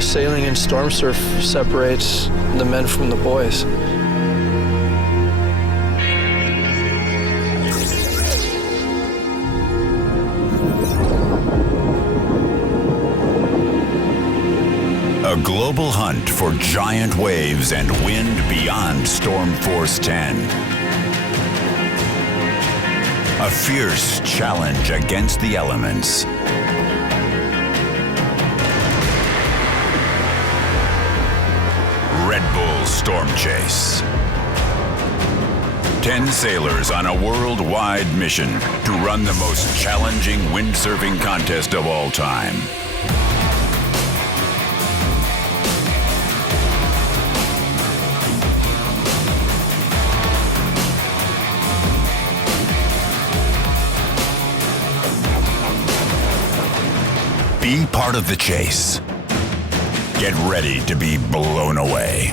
Sailing and storm surf separates the men from the boys. A global hunt for giant waves and wind beyond Storm Force 10. A fierce challenge against the elements. Red Bull Storm Chase. 10 sailors on a worldwide mission to run the most challenging windsurfing contest of all time. Be part of the chase. Get ready to be blown away.